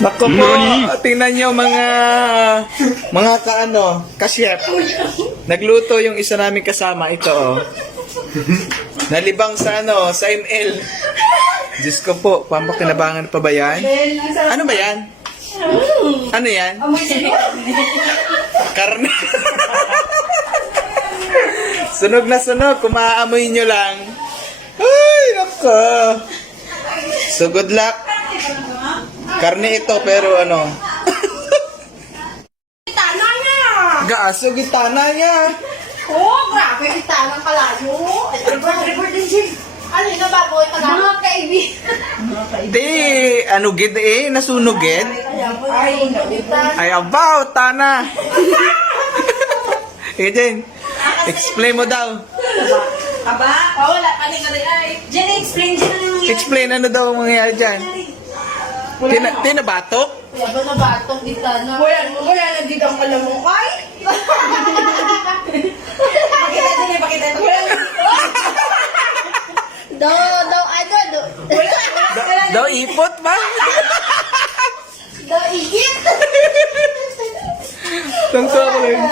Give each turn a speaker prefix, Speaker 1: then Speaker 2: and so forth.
Speaker 1: Naku po, tingnan nyo mga, mga kaano, kasyep. Nagluto yung isa namin kasama, ito oh. Nalibang sa ano, sa ML. Diyos ko po, pambak kinabangan pa ba yan? Ano ba yan? Ano yan? Karne. sunog na sunog, kung maaamoy nyo lang. Ay, nako. So good luck. Karne ito pero ano,
Speaker 2: Tana niya!
Speaker 1: gaaso gitana niya.
Speaker 2: Oh, grabe, kita ng kalayo. Report, report din siya. Ano yun na baboy? Mga kaibigan.
Speaker 1: Di, ano gid eh, nasunog gid.
Speaker 2: Ay.
Speaker 1: Ay, abaw, tana. Eden, explain mo daw.
Speaker 2: Aba? Oh, wala pa rin ka rin ay. Jenny, explain dyan ang
Speaker 1: Explain ano daw ang mangyayari dyan. Tina, tinabatok?
Speaker 2: Kaya ba na batong kita na? Wala, wala na dito ang kalamukay. Pakita din, pakita din. Do, do, ano, do.
Speaker 1: Daw ipot ba?
Speaker 2: Do, igit.
Speaker 1: Tungto ko lang.